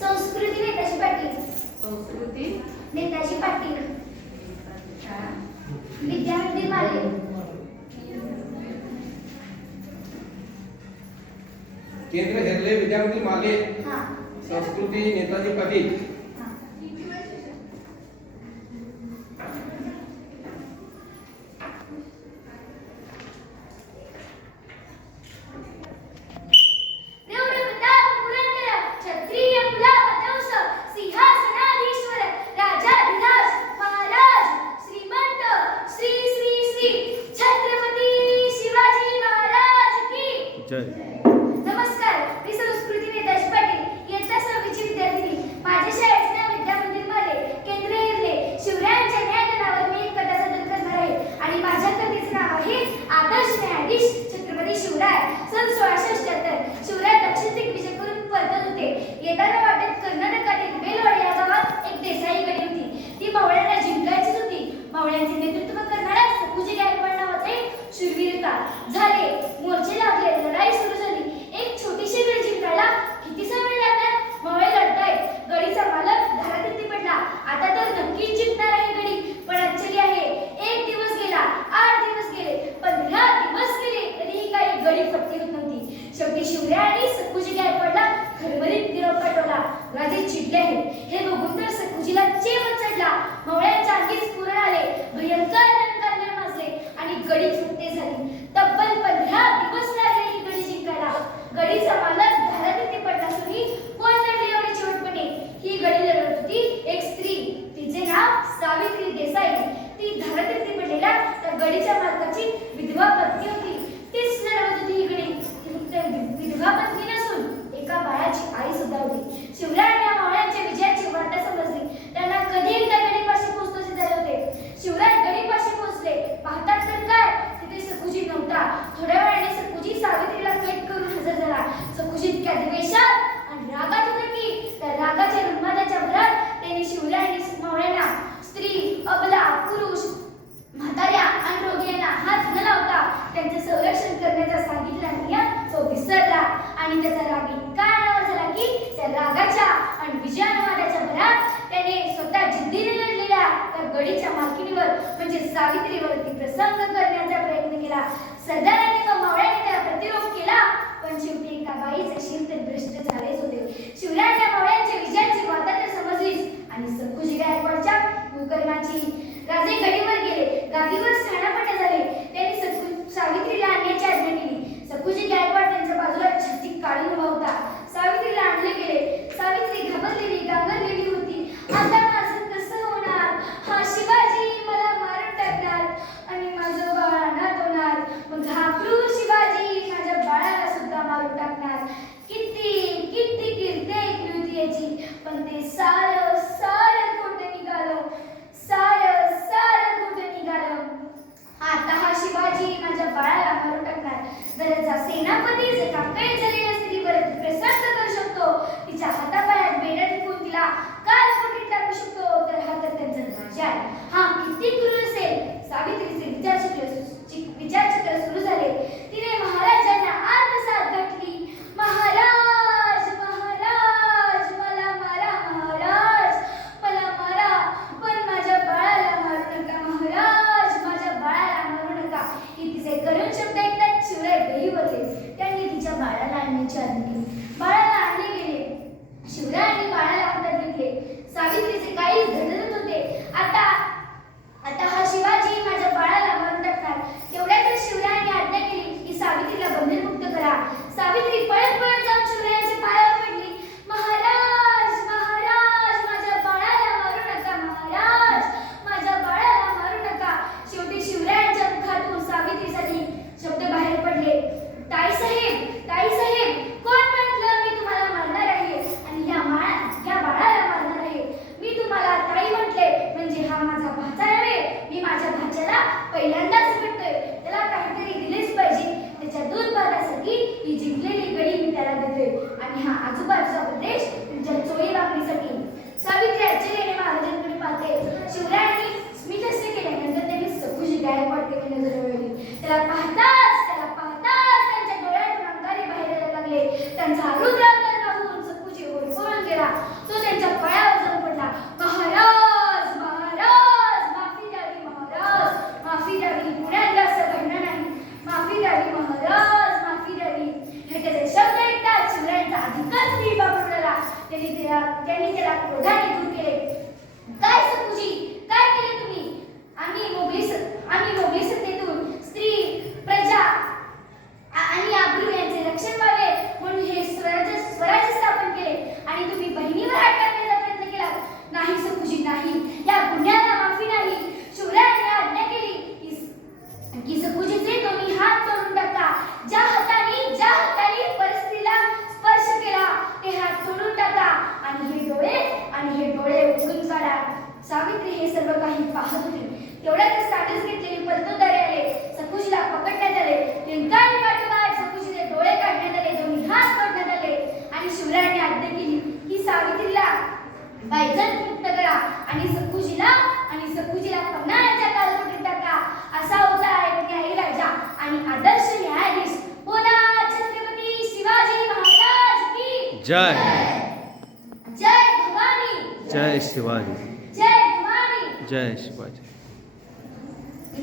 संस्कृती नेताजी पाटील. संस्कृती नेताजी पाटील. विद्यामंदिर माले. केंद्र हेरले विद्यामंदिर माले. संस्कृती नेताजी पाटील. नमस्कार, मी संस्कृती नेताजी पाटील, इयत्ता 6वी ची विद्यार्थिनी. माझ्या शाळेचे नाव विद्यामंदिर माले, केंद्र हेरले. शिवरायांच्या न्यायदानावर मी एक कथा सादर करणार आहे आणि माझ्या कथेचे नाव आहे आदर्श न्यायाधीश छत्रपती शिवराय. सन 1678. शिवराय दक्षिण दिग्विजय करून परतत होते. येताना वाटेत कर्नाटकातील बेलवाडी या गावात एक देसाई गडी होती. ती मावळ्यांना जिंकायचीच होती. मावळ्यांचे नेतृत्व करणारा सखुजी गायकवाड नावाचा एक शूरवीर होता. झाले, मोर्चे लागले, लढाई सुरू झाली. एक छोटीशी गडी जिंकायला किती समय लागणार? मावळे लढतायत. गडीचा मालक धारातीर्थी पडला. आता तर नक्कीच जिंकणार आहे गडी. पण आश्चर्य आहे, 1 दिवस गेला, 8 दिवस गेले, 15 दिवस गेले, तरीही काही गडी फटके होत नव्हती. शेवटी शिवरायांनी सखुजी गायकवाडला खरबरीत निरोप पाठवला. राजे चिडले आहेत हे बघून तर सखुजीला चेवच चढला. मावळ्यांच्या अंगीच पुरण आले. भयंकर रणकांडे माजले आणि गडी फुटते झाली. तब्बल 15 दिवस लागले ही गडी जिंकायला. गडीचा मालक धारातीर्थी पडला असूनही कोण लढले एवढे चिवटपणे? ही गडी लढत होती एक स्त्री. तिचे नाव सावित्री देसाई. ती धारातीर्थी पडलेल्या त्या गडीच्या मालकाची विधवा पत्नी होती. तीच लढवत होती ही गडी. ती फक्त विधवा पत्नी नसून एका बाळाची आई सुद्धा होती. शिवरायांना मावळ्यांच्या विजयाची वार्ता समजली. त्यांना कधी एकदा गडीपाशी पोहोचण्याचे झाले होते. शिवराय गडीपाशी पोहोचले. पाहतात तर काय, तिथे सखुजी नव्हता. थोड्या वेळाने सखुजी सावित्रीला कैद करून हजर झाला. सखुजी इतक्या द्वेषात आणि रागात होता की त्या रागाच्या उन्मादाच्या भरात त्यांनी शिवरायांनी मावळ्यांना स्त्री, अबला, पुरुष, म्हाताऱ्या आणि रोगी यांना हात न लावता त्यांचे संरक्षण करण्याचा सांगितला नियम तो विसरला आणि त्याचा राग इतका अनावर झाला की त्या रागाच्या आणि विजयानुवादाच्या भरात त्याने स्वतः जिद्दीने लढलेल्या त्या गडीच्या मालकिनीवर म्हणजे सावित्रीवरती प्रसंग करण्याचा प्रयत्न केला. सरदारांनी व मावळ्यांनी त्याला प्रतिरोध केला, पण शेवटी एका बाईचे शिर तर भ्रष्ट झालेच होते. शिवरायांच्या मावळ्यांच्या विजयाची वार्ता तर समजलीच आणि सखुजी गायकवाडच्या कुकर्माची. राजे गडीवर गेले. गादीवर स्थानापन्न झाले. त्यांनी सावित्रीला आणण्याची आज्ञा केली. सखुजी गायकवाड त्यांच्या बाजूला छाती काढून उभा होता. सावित्रीला आणले गेले. सावित्री घाबरलेली, गांगरलेली होती. आता माझं कसं होणार? हा शिवाजी मला मारून टाकणार आणि माझं बाळ अनाथ होणार. मग हा क्रूर शिवाजी माझ्या बाळाला सुद्धा मारून टाकणार. किती किती कीर्ती ऐकली होती याची, पण ते सारं सारं खोटं निघालं. सारं सारं खोटं निघालं. आता हा शिवाजी माझ्या बाळाला मारून टाकणार. गरजा सेनापतीच एका कैद झालेल्या स्त्रीवर प्रसंग करू शकतो. तिच्या हातापायात बेड्या टिकून तिला काल फुटीत टाकू शकतो, तर हा तर त्यांचा राजा आहे. हा किती क्रूर असेल. सावित्रीचे विचारचक्र सुरू झाले. तिने महाराजांना आत्मसात घातली. महाराज महाराज मला मारा, महाराज मला मारा, पण माझ्या बाळाला मारू नका. महाराज माझ्या बाळाला मारू नका. ही तिचे करुण शब्द ऐकताच शिवराय गहिवरले. त्यांनी तिच्या बाळाला आणण्याची आज्ञा केली. बाळाला आणले गेले. शिवराय बायजन मुक्त करा आणि सकुजीला पन्हाळ्याच्या कालकोटीत टाका. असा होता एक न्यायी राजा आणि आदर्श न्यायाधीश. बोला छत्रपती शिवाजी महाराज की जय. जय भवानी, जय शिवाजी. जय भवानी. जय शिवाजी.